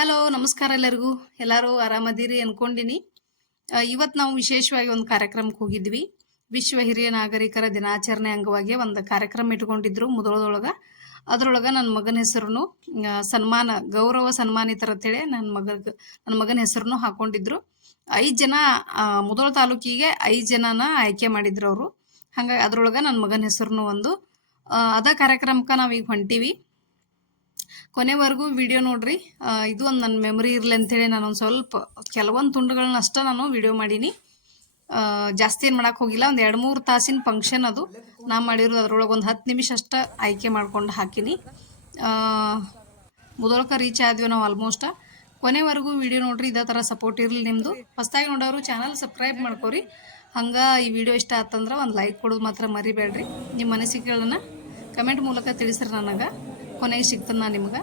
Hello ನಮಸ್ಕಾರ ಎಲ್ಲರಿಗೂ. ಎಲ್ಲರೂ ಆರಾಮದಿರಿ ಅನ್ಕೊಂಡಿನಿ. ಇವತ್ತು ನಾವು ವಿಶೇಷವಾಗಿ ಒಂದು ಕಾರ್ಯಕ್ರಮಕ್ಕೆ ಹೋಗಿದ್ವಿ. ವಿಶ್ವ ಹಿರಿಯ ನಾಗರಿಕರ ದಿನಾಚರಣೆ ಅಂಗವಾಗಿ ಒಂದು ಕಾರ್ಯಕ್ರಮ ಇಟ್ಕೊಂಡಿದ್ರು ಮೊದಲೊಳಗ. ಅದ್ರೊಳಗೆ ನನ್ನ ಮಗನ ಹೆಸರು ಸನ್ಮಾನ, ಗೌರವ ಸನ್ಮಾನಿತರ ಅಂತೇಳಿ ನನ್ನ ಮಗ ನನ್ನ ಮಗನ ಹೆಸರನ್ನು ಹಾಕೊಂಡಿದ್ರು. ಐದು ಜನ ಮೊದಲ ತಾಲೂಕಿಗೆ ಐದು ಜನನ ಆಯ್ಕೆ ಮಾಡಿದ್ರು ಅವರು. ಹಾಗಾಗಿ ಅದ್ರೊಳಗೆ ನನ್ನ ಮಗನ ಹೆಸರು ಒಂದು ಅದ ಕಾರ್ಯಕ್ರಮಕ್ಕೆ ನಾವೀಗ ಹೊಂಟೀವಿ. ಕೊನೆವರೆಗೂ ವಿಡಿಯೋ ನೋಡ್ರಿ. ಇದು ಒಂದು ನನ್ನ ಮೆಮೊರಿ ಇರಲಿ ಅಂತೇಳಿ ನಾನು ಒಂದು ಸ್ವಲ್ಪ ಕೆಲವೊಂದು ತುಂಡುಗಳನ್ನ ಅಷ್ಟೇ ನಾನು ವಿಡಿಯೋ ಮಾಡೀನಿ. ಜಾಸ್ತಿ ಏನು ಮಾಡಕ್ಕೆ ಹೋಗಿಲ್ಲ. ಒಂದು ಎರಡು ಮೂರು ತಾಸಿನ ಫಂಕ್ಷನ್ ಅದು. ನಾ ಮಾಡಿರೋದು ಅದರೊಳಗೆ ಒಂದು ಹತ್ತು ನಿಮಿಷ ಅಷ್ಟೇ ಆಯ್ಕೆ ಮಾಡ್ಕೊಂಡು ಹಾಕಿನಿ. ಮುದೋಳಕ ರೀಚ್ ಆದ್ವಿ ನಾವು ಆಲ್ಮೋಸ್ಟ್ ಕೊನೆವರೆಗೂ ವಿಡಿಯೋ ನೋಡ್ರಿ, ಇದೇ ಥರ ಸಪೋರ್ಟ್ ಇರಲಿ ನಿಮ್ಮದು ಹೊಸ್ದಾಗಿ ನೋಡೋರು ಚಾನಲ್ ಸಬ್ಸ್ಕ್ರೈಬ್ ಮಾಡ್ಕೊರಿ. ಹಂಗೆ ಈ ವಿಡಿಯೋ ಇಷ್ಟ ಆತಂದ್ರೆ ಒಂದು ಲೈಕ್ ಕೊಡೋದು ಮಾತ್ರ ಮರಿಬೇಡ್ರಿ. ನಿಮ್ಮ ಅನಿಸಿಕೆಗಳನ್ನ ಕಮೆಂಟ್ ಮೂಲಕ ತಿಳಿಸ್ರಿ ನನಗೆ. ಕೊನೆಗೆ ಸಿಗ್ತದೆ ನಾನು ನಿಮ್ಗೆ.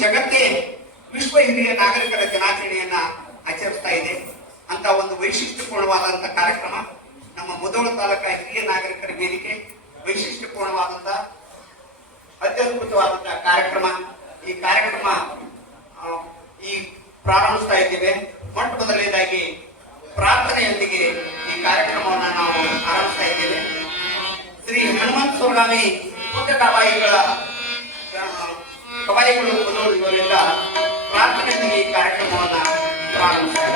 ಜಗತ್ತೇ ವಿಶ್ವ ಹಿರಿಯ ನಾಗರಿಕರ ದಿನಾಚರಣೆಯನ್ನ ಆಚರಿಸ್ತಾ ಇದೆ. ಅಂತ ಒಂದು ವೈಶಿಷ್ಟ್ಯಪೂರ್ಣವಾದಂತ ಕಾರ್ಯಕ್ರಮ ನಮ್ಮ ಮುದೋಳ ತಾಲೂಕ ಹಿರಿಯ ನಾಗರಿಕರ ವೇದಿಕೆ ವೈಶಿಷ್ಟ್ಯಪೂರ್ಣವಾದಂತ ಅತ್ಯದ್ಭುತವಾದಂತಹ ಕಾರ್ಯಕ್ರಮ. ಈ ಕಾರ್ಯಕ್ರಮ ಈ ಪ್ರಾರಂಭಿಸ್ತಾ ಇದ್ದೇವೆ. ಮೊಟ್ಟ ಮೊದಲನೇದಾಗಿ ಪ್ರಾರ್ಥನೆಯೊಂದಿಗೆ ಈ ಕಾರ್ಯಕ್ರಮವನ್ನು ನಾವು ಆರಂಭಿಸ್ತಾ ಇದ್ದೇವೆ. ಶ್ರೀ ಹನುಮಂತ ಸ್ವಾಮಿ ಪುಟ್ಟ ಕವಾಯಿಗಳ ಆ, ಕವಾಯಿಗಳು ಮುಂದುವರಿಯುವುದರಿಂದ ಪ್ರಾರ್ಥನೆಯೊಂದಿಗೆ ಈ ಕಾರ್ಯಕ್ರಮವನ್ನು ಪ್ರಾರಂಭಿಸ್ತಾ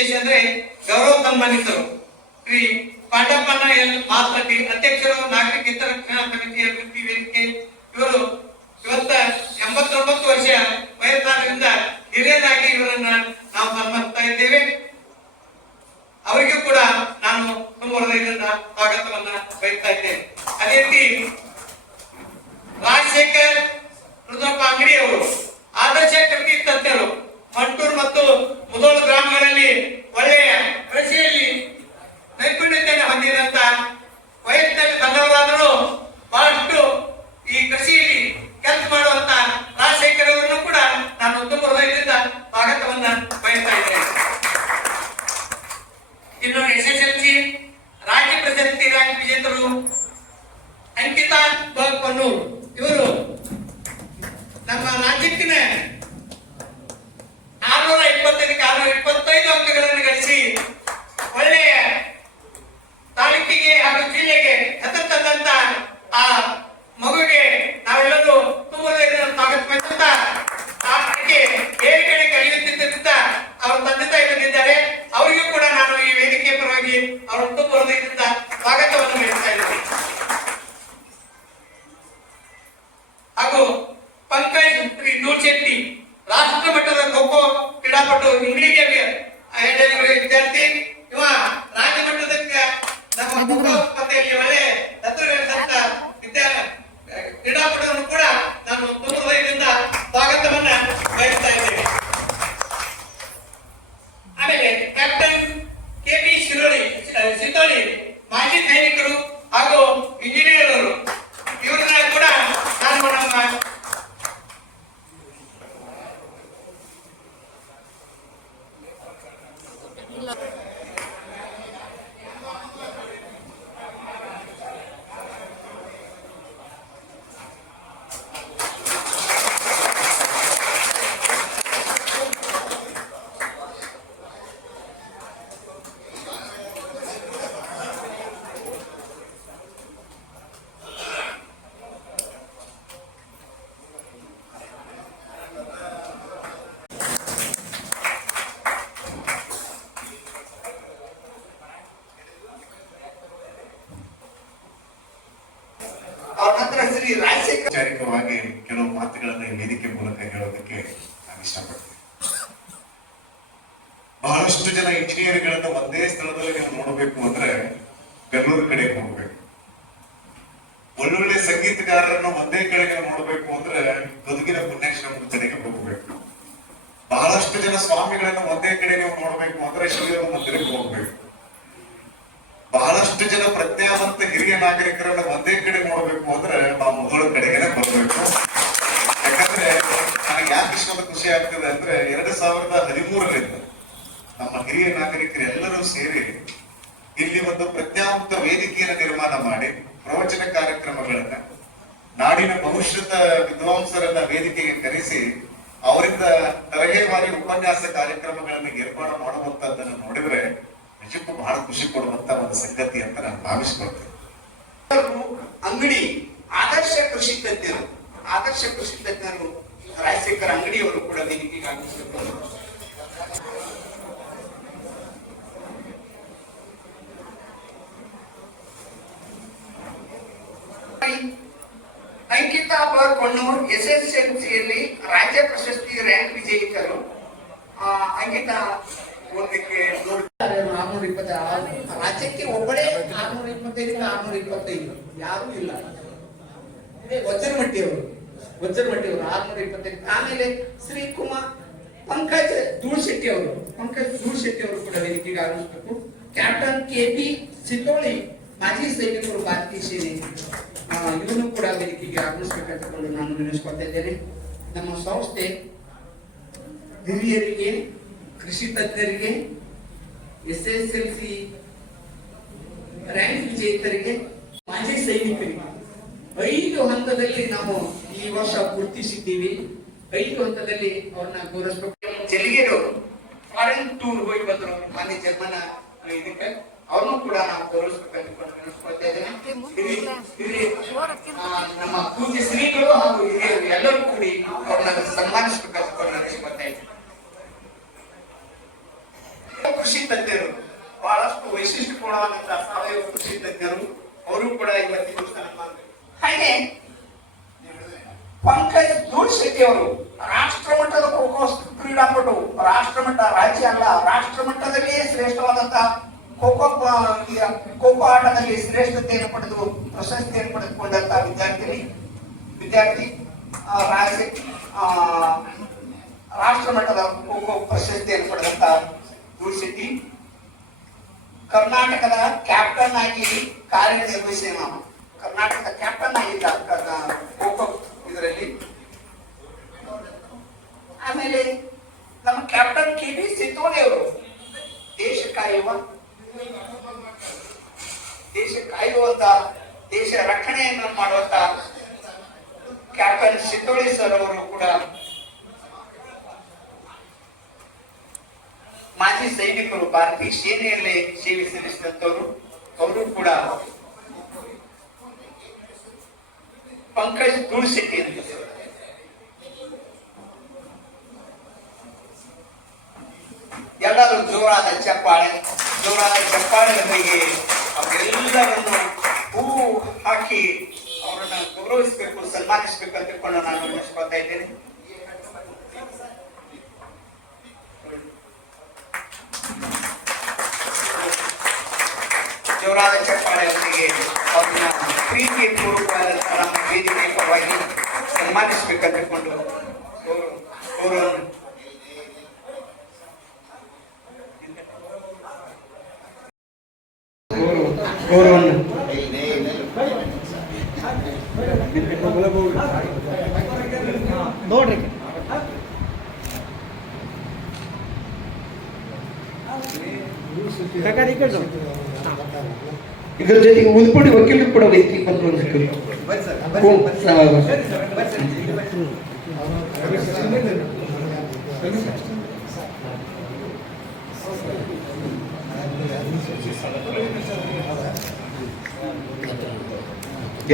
ವಿಶೇಷ ಅಂದ್ರೆ ಗೌರವ ಸನ್ಮಾನಿತರು. ಶ್ರೀ ಪಾಂಡಪ್ಪನ ಎಲ್ ಮಾತೃತಿ ಅಧ್ಯಕ್ಷರು, ನಾಗರಿಕ ಹಿತರಕ್ಷಣಾ ಸಮಿತಿಯ ಅಭಿವೃದ್ಧಿ ವೇದಿಕೆ, ಇವರು ಇವತ್ತ ಎಂಬತ್ತೊಂಬತ್ತು ವರ್ಷ ವಯಸ್ಸಾದ್ರಿಂದ ಹಿರಿಯರಾಗಿ ಇವರನ್ನ ನಾವು ಸನ್ಮಾನಿಸ್ತಾ ಇದ್ದೇವೆ. ಅವರಿಗೂ ಕೂಡ ನಾನು ತುಂಬ ಸ್ವಾಗತವನ್ನ ಬಯಸ್ತಾ ಇದ್ದೇನೆ. ಅದೇ ರೀತಿ ರಾಜಶೇಖರ್ ರುದ್ರಪ್ಪ ಅಂಗಡಿ ಅವರು ಆದರ್ಶ ಕೃತಿ ತಜ್ಞರು ಮಂಟೂರು ಮತ್ತು ಮುದೋಳ ಗ್ರಾಮಗಳಲ್ಲಿ ಒಳ್ಳೆಯ ಕೃಷಿಯಲ್ಲಿ ನೈಪುಣ್ಯತೆಯನ್ನು ಹೊಂದಿದಂತ ವಯಸ್ಸಿನಲ್ಲಿ ಬಂದವರಾದರೂ ಬಹಳಷ್ಟು ಈ ಕೃಷಿಯಲ್ಲಿ ಕೆಲಸ ಮಾಡುವಂತ ರಾಜಶೇಖರ್ ಅವರನ್ನು ಕೂಡ ನಾನು ತುಂಬ ಹೃದಯದಿಂದ ಸ್ವಾಗತವನ್ನ ಬಯಸ್ತಾ ಇದ್ದೇನೆ ಇನ್ನು ಎಸ್ ಎಸ್ ಎಲ್ ಸಿ ರಾಜ್ಯ ಪ್ರಶಸ್ತಿ ರಾಜ್ಯ ವಿಜೇತರು ಅಂಕಿತಾ ಬನ್ನೂರು ಇವರು ನಮ್ಮ ರಾಜ್ಯಕ್ಕಿನ ಆರ್ನೂರ ಇಪ್ಪತ್ತೈದಕ್ಕೆ ಆರ್ನೂರ ಇಪ್ಪತ್ತೈದು ಅಂಕಗಳನ್ನು ಗಳಿಸಿ ಒಳ್ಳೆಯ ತಾಲೂಕಿಗೆ ಹಾಗೂ ಜಿಲ್ಲೆಗೆ ಹೆಸರು ತಂದಂತ ಆ ಮಗುವಿಗೆ ನಾವೆಲ್ಲರೂ ತುಂಬ ಹೃದಯದಿಂದ ಸ್ವಾಗತ ಬಯಸುತ್ತಾ ಆತನಿಗೆ ಬೇರೆ ಕಡೆ ಕಲಿಯುತ್ತಿದ್ದರಿಂದ ಅವರ ತಂದೆ ತಾಯಿ ಬಂದಿದ್ದಾರೆ ಅವರಿಗೂ ಕೂಡ ನಾನು ಈ ವೇದಿಕೆ ಪರವಾಗಿ ಅವರ ತುಂಬ ಹೃದಯದಿಂದ ಸ್ವಾಗತವನ್ನು ಬಯಸ್ತಾ ಇದ್ದೇನೆ ಹಾಗೂ ಪಂಕಜ್ ಶ್ರೀ ನೂರ್ಶೆಟ್ಟಿ ರಾಷ್ಟ್ರ ಮಟ್ಟದ ಖೋಖೋ ಕ್ರೀಡಾಪಟು ಇಂಗ್ಲಿಗೆ ವಿದ್ಯಾರ್ಥಿ ಇವ ರಾಜ್ಯ ಮಟ್ಟದ ನಮ್ಮ ಖೋಖೋ ಸ್ಪರ್ಧೆಯಲ್ಲಿ ಒಳ್ಳೆ ದತ್ತರಿಸಿದಂತ ವಿದ್ಯಾ ಕ್ರೀಡಾಪಟುವನ್ನು ಕೂಡ ನಾನು ತುಂಬ ಹೃದಯದಿಂದ ಸ್ವಾಗತವನ್ನ ಬಯಸ್ತಾ ಇದ್ದೇನೆ ಆಮೇಲೆ captain K P Shiroli Siddoli ಮಾಜಿ ಸೈನಿಕರು ಹಾಗೂ ಇಂಜಿನಿಯರ್ ಇವ್ರನ್ನ ಕೂಡ ನಾನು ನಮ್ಮ ಔಪಚಾರಿಕವಾಗಿ ಕೆಲವು ಮಾತುಗಳನ್ನು ಈ ವೇದಿಕೆ ಮೂಲಕ ಹೇಳೋದಕ್ಕೆ ನಾನು ಇಷ್ಟಪಡ್ತೀನಿ. ಬಹಳಷ್ಟು ಜನ ಇಂಜಿನಿಯರ್ಗಳನ್ನ ಒಂದೇ ಸ್ಥಳದಲ್ಲಿ ನೀವು ನೋಡಬೇಕು ಅಂದ್ರೆ ಬೆಂಗಳೂರು ಕಡೆ ಹೋಗ್ಬೇಕು. ಒಳ್ಳೊಳ್ಳೆ ಸಂಗೀತಗಾರರನ್ನು ಒಂದೇ ಕಡೆಗೆ ನೋಡಬೇಕು ಅಂದ್ರೆ ಗದುಗಿನ ಪುಣ್ಯಾಶ್ರಮದ ಕಡೆಗೆ ಹೋಗ್ಬೇಕು. ಬಹಳಷ್ಟು ಜನ ಸ್ವಾಮಿಗಳನ್ನು ಒಂದೇ ಕಡೆ ನೀವು ನೋಡಬೇಕು ಅಂದ್ರೆ ಶ್ರೀರಾಮ ಮಂದಿರಕ್ಕೆ ಹೋಗ್ಬೇಕು. ಬಹಳಷ್ಟು ಜನ ಪ್ರಜ್ಞಾವಂತ ಹಿರಿಯ ನಾಗರಿಕರನ್ನು ಒಂದೇ ಕಡೆ ನೋಡಬೇಕು ಖುಷಿ ಆಗ್ತದೆ ಅಂದ್ರೆ ಎರಡು ಸಾವಿರದ ಹದಿಮೂರರಿಂದ ನಮ್ಮ ಹಿರಿಯ ನಾಗರಿಕರು ಎಲ್ಲರೂ ಸೇರಿ ಇಲ್ಲಿ ಒಂದು ಪ್ರಜ್ಞಾವಂತ ವೇದಿಕೆಯನ್ನು ನಿರ್ಮಾಣ ಮಾಡಿ ಪ್ರವಚನ ಕಾರ್ಯಕ್ರಮಗಳನ್ನ, ನಾಡಿನ ಭವಿಷ್ಯದ ವಿದ್ವಾಂಸರನ್ನ ವೇದಿಕೆಗೆ ಕರೆಸಿ ಅವರಿಂದ ತರಹೇವಾರಿ ಉಪನ್ಯಾಸ ಕಾರ್ಯಕ್ರಮಗಳನ್ನು ಏರ್ಪಾಡು ಮಾಡುವಂತದ್ದನ್ನು ನೋಡಿದ್ರೆ ನಿಜಕ್ಕೂ ಬಹಳ ಖುಷಿ ಕೊಡುವಂತ ಒಂದು ಸಂಗತಿ ಅಂತ ನಾನು ಭಾವಿಸ್ಕೊಳ್ತೇನೆ. ಅಂಗಡಿ, ಆದರ್ಶ ಕೃಷಿ ತಜ್ಞರು, ಆದರ್ಶ ಕೃಷಿ ತಜ್ಞರು ರಾಜಶೇಖರ್ ಅಂಗಡಿಯವರು ಕೂಡ ವೇದಿಕೆಗೆ ಆಗಮಿಸಬೇಕು ಅಂಕಿತಾ ಬಾರ್ ಕೊಣ್ಣೂರ್ ಎಸ್ ಎಸ್ ಎಲ್ ಸಿಯಲ್ಲಿ ರಾಜ್ಯ ಪ್ರಶಸ್ತಿ ರ್ಯಾಂಕ್ ವಿಜೇತರು ಆ, ಅಂಕಿತಾ ಆರ್ನೂರ. ಇಪ್ಪತ್ತ ರಾಜ್ಯಕ್ಕೆ ಒಬ್ಬಳೇ ಆರ್ನೂರ ಇಪ್ಪತ್ತೈದು ಆರ್ನೂರ ಇಪ್ಪತ್ತೈದು ಯಾರೂ ಇಲ್ಲ. ವಜ್ರಮಟ್ಟಿ ಅವರು ವಜ್ರಮಟ್ಟಿ ಅವರು, ಆರ್ನೂರ ಇಪ್ಪತ್ತೈದು. ಆಮೇಲೆ ಶ್ರೀ ಕುಮಾರ್ ಪಂಕಜ್ ಧೂಳ್ಶೆಟ್ಟಿ ಅವರು, ಪಂಕಜ್ ಧೂಳ್ಶೆಟ್ಟಿ ಅವರು ಕೂಡ ವೇದಿಕೆಗೆ ಆಗಮಿಸಬೇಕು. ಕ್ಯಾಪ್ಟನ್ ಕೆ ಪಿ ಸಿದ್ದೋಳಿ, ಮಾಜಿ ಸೈನಿಕರು ಭಾರತೀಯ ಸೇನೆ ಇವನು ಕೂಡ ವೇದಿಕೆಗೆ ಆಗಮಿಸಬೇಕಂತಕೊಂಡು ನಾನು ನೆನೆಸ್ಕೊಳ್ತಾ ಇದ್ದೇನೆ. ನಮ್ಮ ಸಂಸ್ಥೆ ಹಿರಿಯರಿಗೆ, ಕೃಷಿ ತಜ್ಞರಿಗೆ S S L C rank ವಿಜೇತರಿಗೆ, ಮಾಜಿ ಸೈನಿಕರಿಗೆ, ಐದು ಹಂತದಲ್ಲಿ ನಾವು ಈ ವರ್ಷ ಗುರುತಿಸಿದ್ದೀವಿ. ಐದು ಹಂತದಲ್ಲಿ ಅವ್ರನ್ನ ಗೌರವಿಸಬೇಕು. ಜಲಿಗೆರವರು ಫಾರಿನ್ ಟೂರ್ ಹೋಗಿ ಬಂದ್ರು. ಮಾನ್ಯ ಜರ್ಮನ ಇದಕ್ಕೆ. ಅವ್ರನ್ನೂ ಕೂಡ ನಾವು ಗೌರವಿಸಬೇಕಂತ ಅಂತ ಇದ್ದೇನೆ. ನಮ್ಮ ಪೂಜ್ಯ ಶ್ರೀಗಳು ಹಾಗೂ ಹಿರಿಯರು ಎಲ್ಲರೂ ಕೂಡಿ ಅವ್ರನ್ನ ಸನ್ಮಾನಿಸಬೇಕು ಕೃಷಿ ತಜ್ಞರು, ಬಹಳಷ್ಟು ವೈಶಿಷ್ಟ್ಯಪೂರ್ಣವಾದಂತಹ ಸಾವಯವ ಕೃಷಿ ತಜ್ಞರು, ಅವರು ಕೂಡ ಇವತ್ತಿನ ಹಾಗೆ ಪಂಕಜ್ ಧೂಳ್ ಶೆಟ್ಟಿ ಅವರು ರಾಷ್ಟ್ರ ಮಟ್ಟದ ಖೋಖೋ ಕ್ರೀಡಾಪಟು ರಾಷ್ಟ್ರ ಮಟ್ಟ ರಾಜ್ಯ ಅಲ್ಲ ರಾಷ್ಟ್ರ ಮಟ್ಟದಲ್ಲಿಯೇ ಶ್ರೇಷ್ಠವಾದಂತಹ ಖೋಖೋ ಖೋಖೋ ಆಟದಲ್ಲಿ ಶ್ರೇಷ್ಠತೆಯನ್ನು ಪಡೆದು ಪ್ರಶಸ್ತಿಯನ್ನು ಪಡೆದುಕೊಂಡಂತಹ ವಿದ್ಯಾರ್ಥಿನಿ, ವಿದ್ಯಾರ್ಥಿ ರಾಜ್ಯ ರಾಷ್ಟ್ರ ಮಟ್ಟದ ಖೋಖೋ ಪ್ರಶಸ್ತಿಯನ್ನು ಪಡೆದಂತ ಧೂಳ್ಶೆಟ್ಟಿ. ಕರ್ನಾಟಕದ ಕ್ಯಾಪ್ಟನ್ ಆಗಿ ಕಾರ್ಯನಿರ್ವಹಿಸಿ ನಾವು ಕರ್ನಾಟಕದ ಕ್ಯಾಪ್ಟನ್ ಆಗಿದ್ದ ಖೋ ಇದರಲ್ಲಿ ಆಮೇಲೆ ನಮ್ಮ ಕ್ಯಾಪ್ಟನ್ ಕೆ ಬಿ ಅವರು ದೇಶ ಕಾಯುವ, ದೇಶ ಕಾಯುವಂತ, ದೇಶ ರಕ್ಷಣೆಯನ್ನು ಮಾಡುವಂತ ಕ್ಯಾಪ್ಟನ್ ಸಿದ್ದೋಳಿ ಸರ್ ಅವರು ಕೂಡ ಮಾಜಿ ಸೈನಿಕರು ಭಾರತೀಯ ಸೇನೆಯಲ್ಲಿ ಸೇವೆ ಸಲ್ಲಿಸಿದಂತವರು. ಅವರು ಕೂಡ ಪಂಕಜ್ ಧೂಳ್ಶೆಟ್ಟಿ ಅಂತ. ಎಲ್ಲರೂ ಜೋರಾದ ಚಪ್ಪಾಳೆ, ಜೋರಾದ ಚಪ್ಪಾಳೆಗಳಿಗೆ ಅವರೆಲ್ಲರನ್ನು ಹೂ ಹಾಕಿ ಅವರನ್ನ ಗೌರವಿಸಬೇಕು, ಸನ್ಮಾನಿಸಬೇಕು ಅಂತ ತಿಳ್ಕೊಂಡು ನಾನು ನೆನೆಸ್ಕೊತಾ ಇದ್ದೇನೆ ಜೋರಾದ ಚಪ್ಪಾಳೆ ಅವ್ರನ್ನ ಪ್ರೀತಿ ಪೂರ್ವಕವಾದಂತಹ ನಮ್ಮ ವೇದಿಕೆ ಪರವಾಗಿ ಸನ್ಮಾನಿಸಬೇಕಂತ ತಿಳ್ಕೊಂಡು ಗೌರವ ಗೌರವ ಗೌರವವನ್ನು ನೋಡ್ರಿ. ಇದ್ರ ಜೊತೆಗೆ ಉಳ್ಪಡಿ ವಕೀಲರು ಕೂಡ ವೇದಿಕೆ ಬಂದ್ರು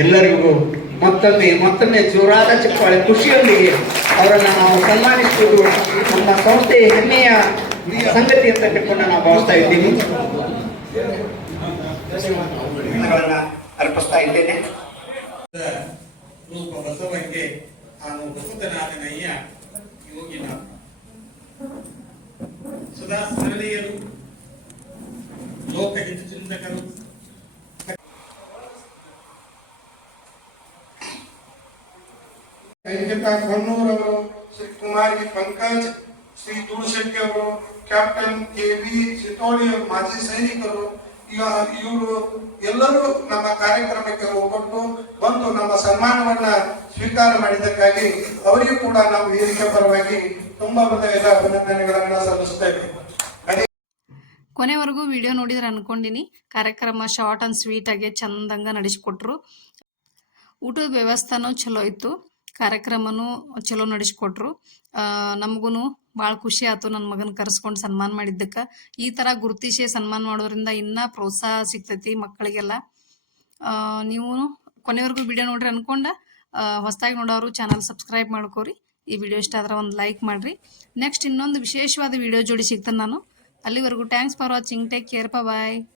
ಎಲ್ಲರಿಗೂ ಮತ್ತೊಮ್ಮೆ ಮತ್ತೊಮ್ಮೆ ಜೋರಾದ ಚಪ್ಪಾಳೆ ಖುಷಿಯೊಂದಿಗೆ ಅವರನ್ನು ನಾವು ಸನ್ಮಾನಿಸುವುದು ನಮ್ಮ ಸಂಸ್ಥೆಯ ಹೆಮ್ಮೆಯ ಸಂಗತಿ ಅಂತ ತಿಳ್ಕೊಂಡು ನಾವು ಭಾವಿಸ್ತಾ ಇದ್ದೀನಿ ಅರ್ಪಿಸ್ತಾ ಇದ್ದೇನೆ. ರೂಪ ಬಸವಂಗೆ ತಾನು ಬಸವನಾದನಯ್ಯ ಯೋಗಿನ ಸದಾ ಸರಳೀಯರು ಲೋಕಹಿತ ಚಿಂತಕರು ವೆಂಕಟ ಕಣ್ಣೂರ್ ಅವರು ಶ್ರೀ ಕುಮಾರಿ ಪಂಕಜ್ ಶ್ರೀ ತುಳಶೆಟ್ಟಿ ಅವರು ಕ್ಯಾಪ್ಟನ್ ಕೆ ಬಿ ಸಿತೋಳಿ ಮಾಜಿ ಸೈನಿಕರು ಇವರು ಎಲ್ಲರೂ ನಮ್ಮ ಕಾರ್ಯಕ್ರಮಕ್ಕೆ ಒಬ್ಬಟ್ಟು ಬಂದು ನಮ್ಮ ಸನ್ಮಾನವನ್ನ ಸ್ವೀಕಾರ ಮಾಡಿದ್ದಕ್ಕಾಗಿ ಅವರಿಗೂ ಕೂಡ ನಾವು ವೇದಿಕೆ ಪರವಾಗಿ ತುಂಬಾ ಬದಲಾದ ಅಭಿನಂದನೆಗಳನ್ನ ಸಲ್ಲಿಸುತ್ತೇವೆ ಕೊನೆವರೆಗೂ ವಿಡಿಯೋ ನೋಡಿದ್ರೆ ಅನ್ಕೊಂಡಿನಿ. ಕಾರ್ಯಕ್ರಮ ಶಾರ್ಟ್ ಅಂಡ್ ಸ್ವೀಟ್ ಆಗಿ ಚಂದಂಗ ನಡೆಸಿಕೊಟ್ರು. ಊಟದ ವ್ಯವಸ್ಥೆನೂ ಚಲೋ ಇತ್ತು. ಕಾರ್ಯಕ್ರಮನೂ ಚಲೋ ನಡೆಸಿಕೊಟ್ರು. ನಮಗೂ ಭಾಳ ಖುಷಿ ಆಯ್ತು ನನ್ನ ಮಗನ ಕರೆಸ್ಕೊಂಡು ಸನ್ಮಾನ ಮಾಡಿದ್ದಕ್ಕೆ. ಈ ಥರ ಗುರುತಿಸಿ ಸನ್ಮಾನ ಮಾಡೋದ್ರಿಂದ ಇನ್ನೂ ಪ್ರೋತ್ಸಾಹ ಸಿಗ್ತೈತಿ ಮಕ್ಕಳಿಗೆಲ್ಲ. ನೀವು ಕೊನೆವರೆಗೂ ವಿಡಿಯೋ ನೋಡ್ರಿ ಅನ್ಕೊಂಡ. ಹೊಸದಾಗಿ ನೋಡೋರು ಚಾನಲ್ ಸಬ್ಸ್ಕ್ರೈಬ್ ಮಾಡ್ಕೋರಿ. ಈ ವಿಡಿಯೋ ಇಷ್ಟ ಆದ್ರೆ ಒಂದು ಲೈಕ್ ಮಾಡಿರಿ. ನೆಕ್ಸ್ಟ್ ಇನ್ನೊಂದು ವಿಶೇಷವಾದ ವಿಡಿಯೋ ಜೋಡಿ ಸಿಗ್ತೇನೆ ನಾನು. ಅಲ್ಲಿವರೆಗೂ thanks for watching take care bye